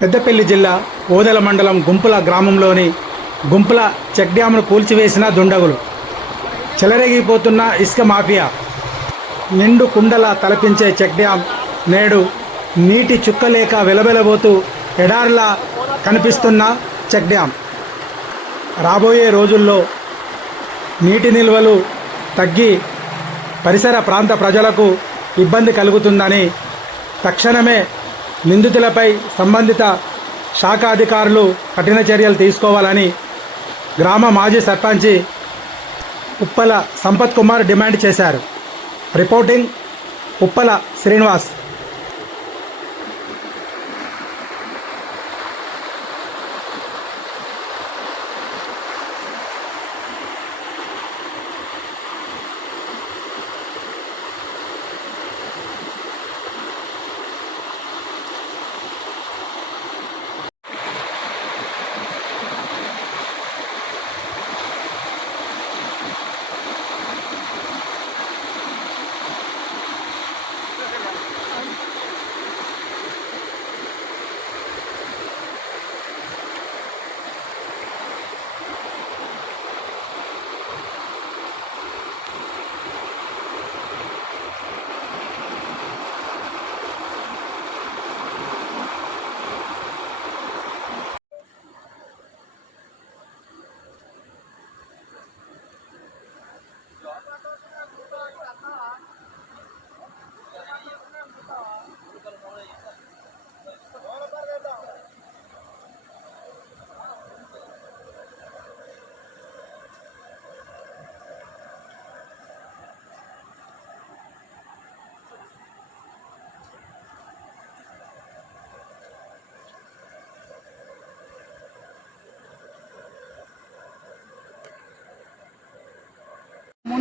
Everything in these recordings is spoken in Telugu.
పెద్దపల్లి జిల్లా ఓదెల మండలం గుంపుల గ్రామంలోని గుంపుల చెక్ డ్యామ్ను కూల్చివేసిన దుండగులు. చెలరేగిపోతున్న ఇసుక మాఫియా. నిండు కుండల తలపించే చెక్ డ్యాం నేడు నీటి చుక్కలేక వెలవెలబోతూ ఎడారిలా కనిపిస్తున్న చెక్ డ్యాం రాబోయే రోజుల్లో నీటి నిల్వలు తగ్గి పరిసర ప్రాంత ప్రజలకు ఇబ్బంది కలుగుతుందని తక్షణమే నిందితులపై సంబంధిత శాఖ అధికారులు కఠిన చర్యలు తీసుకోవాలని గ్రామ మాజీ సర్పంచి ఉప్పల సంపత్ కుమార్ డిమాండ్ చేశారు. రిపోర్టింగ్ ఉప్పల శ్రీనివాస్.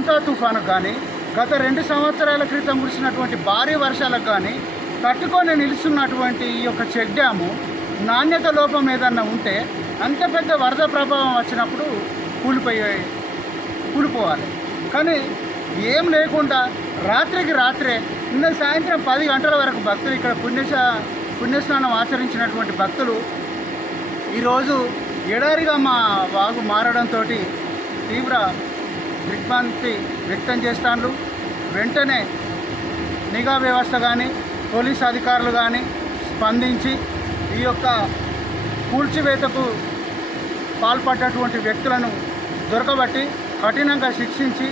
ముంతా తుఫానుకు కానీ గత రెండు సంవత్సరాల క్రితం కురిసినటువంటి భారీ వర్షాలకు కానీ తట్టుకొని నిలుస్తున్నటువంటి ఈ యొక్క చెక్ డ్యాము నాణ్యత లోపం ఏదన్నా ఉంటే అంత పెద్ద వరద ప్రభావం వచ్చినప్పుడు కూలిపోయే కూలిపోవాలి. కానీ ఏం లేకుండా రాత్రికి రాత్రే నిన్న సాయంత్రం పది గంటల వరకు భక్తులు ఇక్కడ పుణ్యశ పుణ్యస్నానం ఆచరించినటువంటి భక్తులు ఈరోజు ఎడారిగా మా వాగు మారడంతో తీవ్ర దిగ్భ్రాంతి వ్యక్తం చేస్తాండ్రు వెంటనే నిఘా వ్యవస్థ కానీ పోలీస్ అధికారులు కానీ స్పందించి ఈ యొక్క కూల్చివేతకు పాల్పడ్డటువంటి వ్యక్తులను దొరకబట్టి కఠినంగా శిక్షించి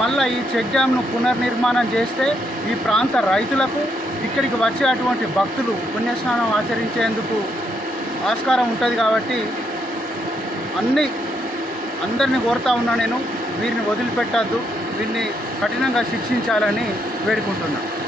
మళ్ళా ఈ చెక్ డ్యామ్ను పునర్నిర్మాణం చేస్తే ఈ ప్రాంత రైతులకు ఇక్కడికి వచ్చేటువంటి భక్తులు పుణ్యస్నానం ఆచరించేందుకు ఆస్కారం ఉంటుంది కాబట్టి అన్ని అందరిని కోరుతా ఉన్నా నేను. వీరిని వదిలిపెట్టద్దు వీరిని కఠినంగా శిక్షించాలని వేడుకుంటున్నాను